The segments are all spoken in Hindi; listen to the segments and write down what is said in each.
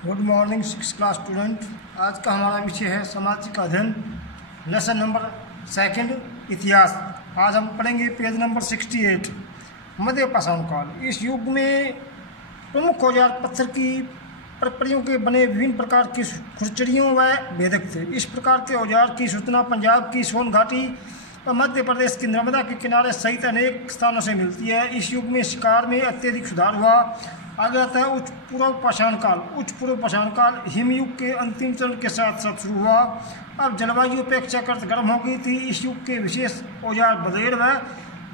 Good morning 6 class student. आज का हमारा विषय है सामाजिक अध्ययन, लेसन नंबर 2 इतिहास। आज हम पढ़ेंगे पेज नंबर 68 मध्य पाषाण काल। इस युग में प्रमुख औजार पत्थर की प्रक्रियाओं के बने विभिन्न प्रकार की खुरचड़ियों व भेदक थे। इस प्रकार के औजार की सूचना पंजाब की सोन घाटी और मध्य प्रदेश की नर्मदा के किनारे सहित अनेक स्थानों से मिलती है। इस युग में शिकार में अत्यधिक सुधार हुआ। आगे आता है उच्च पूर्व पाषाण काल। उच्च पूर्व पाषाण काल हिमयुग के अंतिम चरण के साथ साथ शुरू हुआ। अब जलवायु अपेक्षाकृत गर्म हो गई थी। इस युग के विशेष औजार बदेड़ व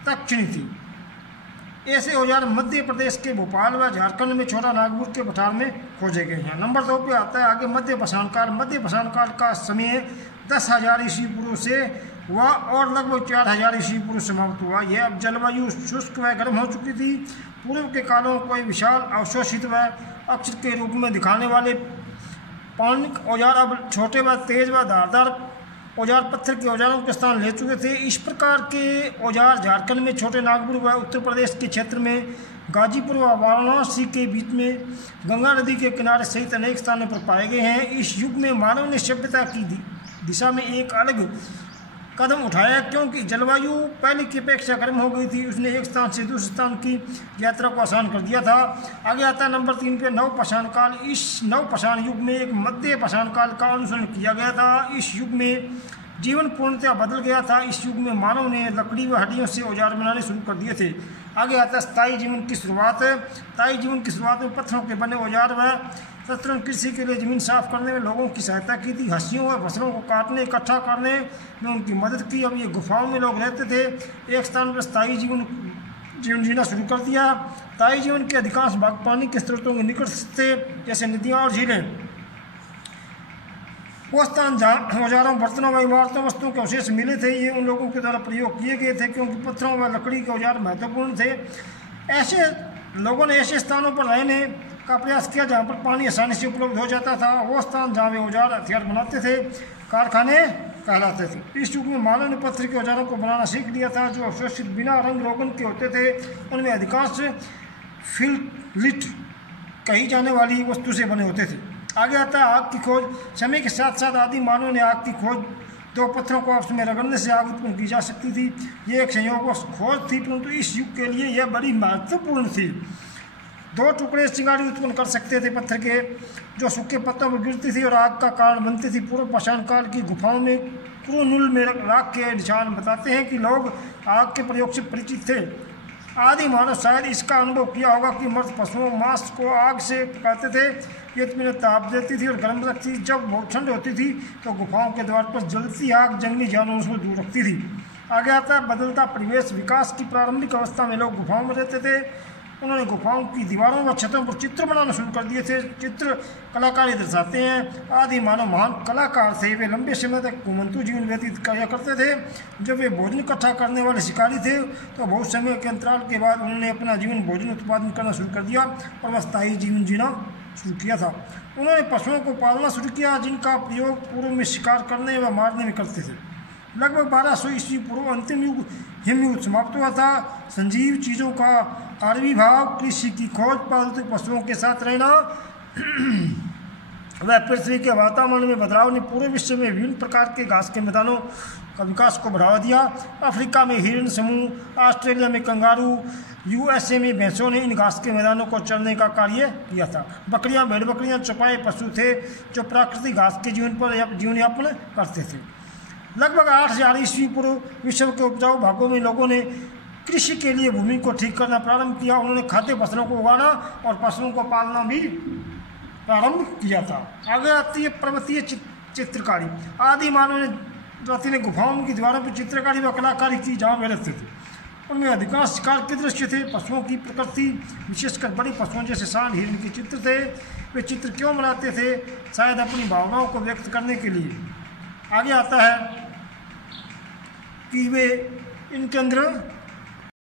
दक्षिणी थी। ऐसे औजार मध्य प्रदेश के भोपाल व झारखंड में छोटा नागपुर के पठार में खोजे गए हैं। नंबर 2 पे आता है आगे मध्य पाषाण काल। मध्य पाषाण काल का समय 10,000 ईस्वी पूर्व से हुआ और लगभग 4,000 ईस्वी पूर्व समाप्त हुआ। यह अब जलवायु शुष्क व गर्म हो चुकी थी। पूर्व के कालों को विशाल अवशोषित व अक्षर के रूप में दिखाने वाले पाणिक औजार अब छोटे व तेज व धारदार औजार पत्थर के औजारों के स्थान ले चुके थे। इस प्रकार के औजार झारखंड में छोटे नागपुर व उत्तर प्रदेश के क्षेत्र में गाजीपुर व वाराणसी के बीच में गंगा नदी के किनारे सहित अनेक स्थानों पर पाए गए हैं। इस युग में मानव ने सभ्यता की दिशा में एक अलग कदम उठाया, क्योंकि जलवायु पहले की अपेक्षा गर्म हो गई थी। उसने एक स्थान से दूसरे स्थान की यात्रा को आसान कर दिया था। आगे आता है नंबर 3 पे नव पाषाण काल। इस नव पाषाण युग में एक मध्य पाषाण काल का अनुसरण किया गया था। इस युग में जीवन पूर्णतया बदल गया था। इस युग में मानव ने लकड़ी व हड्डियों से औजार बनाने शुरू कर दिए थे। आगे आता है स्थायी जीवन की शुरुआत। स्थायी जीवन की शुरुआत में पत्थरों के बने औजार व शस्त्रों कृषि के लिए जमीन साफ करने में लोगों की सहायता की थी। हंसियों व फसलों को काटने इकट्ठा करने में उनकी मदद की। अब ये गुफाओं में लोग रहते थे। एक स्थान पर स्थायी जीवन जीना शुरू कर दिया। स्थायी जीवन के अधिकांश भाग पानी के स्रोतों के निकट थे, जैसे नदियाँ और झीलें। वो स्थान जहाँ औजारों, बर्तनों व इमारतों वस्तुओं के अवशेष मिले थे, ये उन लोगों के द्वारा प्रयोग किए गए थे, क्योंकि पत्थरों व लकड़ी के औजार महत्वपूर्ण थे। ऐसे लोगों ने ऐसे स्थानों पर रहने का प्रयास किया जहाँ पर पानी आसानी से उपलब्ध हो जाता था। वो स्थान जहाँ वे औजार हथियार बनाते थे कारखाने कहलाते थे। इस युग में मानव ने पत्थर के औजारों को बनाना सीख लिया था, जो अवशोषित बिना रंग रोगन के होते थे। उनमें अधिकांश फिललिट कही जाने वाली वस्तु से बने होते थे। आगे आता है आग की खोज। समय के साथ साथ आदि मानव ने आग की खोज, दो पत्थरों को आपस में रगड़ने से आग उत्पन्न की जा सकती थी। ये एक संयोगवश खोज थी, परंतु इस युग के लिए यह बड़ी महत्वपूर्ण थी। 2 टुकड़े चिंगारी उत्पन्न कर सकते थे पत्थर के, जो सूखे पत्तों पर गिरती थी और आग का कारण बनती थी। पूर्व पाषाण काल की गुफाओं में क्रूनुल में राख के निशान बताते हैं कि लोग आग के प्रयोग से परिचित थे। आदि मानव शायद इसका अनुभव किया होगा कि मर्द पशुओं मांस को आग से पकाते थे। ये तुम्हें ताप देती थी और गर्म रखती थी। जब बहुत ठंड होती थी तो गुफाओं के द्वार पर जलती आग जंगली जानवरों से दूर रखती थी। आगे आता है बदलता परिवेश। विकास की प्रारंभिक अवस्था में लोग गुफाओं में रहते थे। उन्होंने गुफाओं की दीवारों व छतों पर चित्र बनाना शुरू कर दिए थे। चित्र कलाकारी दर्शाते हैं आदि मानव महान कलाकार थे। वे लंबे समय तक घुमंतु जीवन व्यतीत किया करते थे। जब वे भोजन इकट्ठा करने वाले शिकारी थे तो बहुत समय के अंतराल के बाद उन्होंने अपना जीवन भोजन उत्पादन करना शुरू कर दिया और वह स्थायी जीवन जीना शुरू किया था। उन्होंने पशुओं को पालना शुरू किया, जिनका प्रयोग पूर्व में शिकार करने व मारने में करते थे। लगभग 1200 ईस्वी पूर्व अंतिम युग हिमयुग समाप्त हुआ था। संजीव चीज़ों का आविर्भाव, कृषि की खोज, पालतू पशुओं के साथ रहना वह पृथ्वी के वातावरण में बदलाव ने पूरे विश्व में विभिन्न प्रकार के घास के मैदानों का विकास को बढ़ावा दिया। अफ्रीका में हिरण समूह, ऑस्ट्रेलिया में कंगारू, USA में भैंसों ने इन घास के मैदानों को चरने का कार्य किया था। बकरियां, भेड़ बकरियां चौपाए पशु थे जो प्राकृतिक घास के जीवन यापन करते थे। लगभग 8,000 ईस्वी पूर्व विश्व के उपजाऊ भागों में लोगों ने कृषि के लिए भूमि को ठीक करना प्रारंभ किया। उन्होंने खाद्य फसलों को उगाना और पशुओं को पालना भी प्रारंभ किया था। आगे आती है पर्वतीय चित्रकारी। आदि मानव जाति ने गुफाओं की दीवारों पर चित्रकारी व कलाकारी की, जहाँ वे रहते थे। उनमें अधिकांश शिकार के दृश्य थे। पशुओं की प्रकृति, विशेषकर बड़ी पशुओं जैसे सांड, हिरण के चित्र थे। वे चित्र क्यों बनाते थे? शायद अपनी भावनाओं को व्यक्त करने के लिए। आगे आता है कि वे इनके अंदर